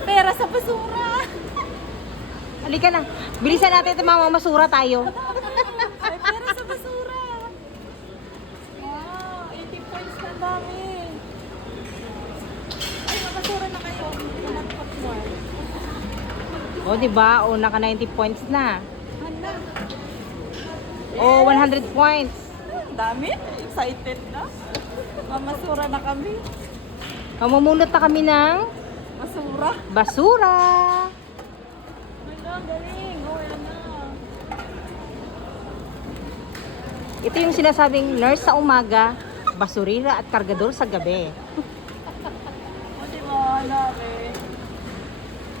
May pera sa basura. Halika na. Bilisan natin ito mga masura tayo. May pera sa basura. Wow, 80 points na dami. Ay, mabasura na kayo. Pinagpot mo. O, diba? O, naka 90 points na. Handa. O, 100 points. Ang dami. Excited na. Mamasura na kami. Mamumulot na kami ng Basura. basura. Wala, galing. Oh, yan na. Ito yung sinasabing nurse sa umaga, basurira at kargador sa gabi. O, diba? Ang dami.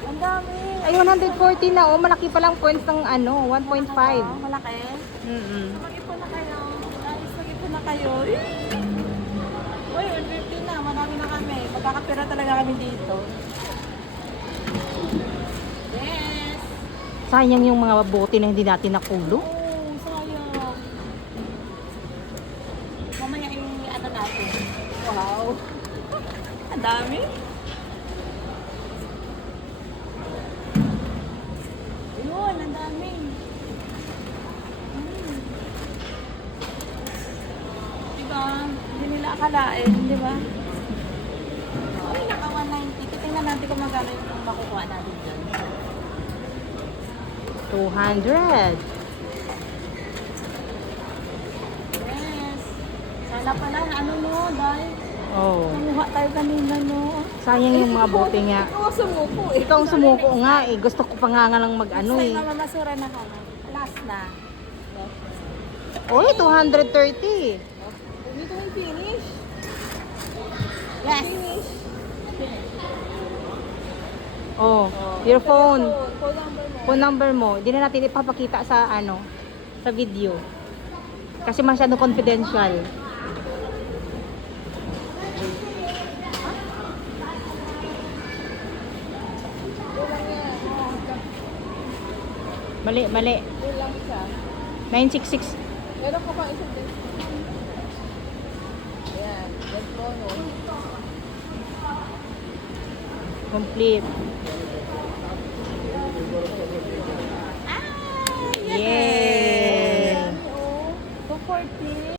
Ang dami. Ay, 140 na. O, malaki palang points ng ano, 1.5. Malaki. Mag-ipon na kayo. Guys, mag-ipon na kayo. Uy, 150 na. Marami na kami. Magkakapira talaga kami dito. Yes. Sayang yung mga bote na hindi natin nakulo. Oh, sayang. Mamaya ano natin. Wow. Ang dami. Ayun, ang dami. Diba? Hindi nila akalain, di ba? Ay, naka 190. Tingnan natin kung magkano yung makukuha natin dyan. 200. Yes. Sana pala, ano no, dahil Oh, kumuha tayo kanina, no? sayang yung mga bote nga. Ikaw ang sumuko eh. Ikaw ang sumuko nga eh. Gusto ko pa nga lang mag-ano Next eh. time, mamasura na kami. Last na. Oy, 230. Dito yung finish. Yes. Finish. Oh, your phone. Phone number mo. Phone number mo. Hindi na natin ipapakita sa ano, sa video. Kasi masyado confidential. Mali, mali. Yun lang siya. 966. Meron ko pang isang din. Ayan. Let's go, no? Complete.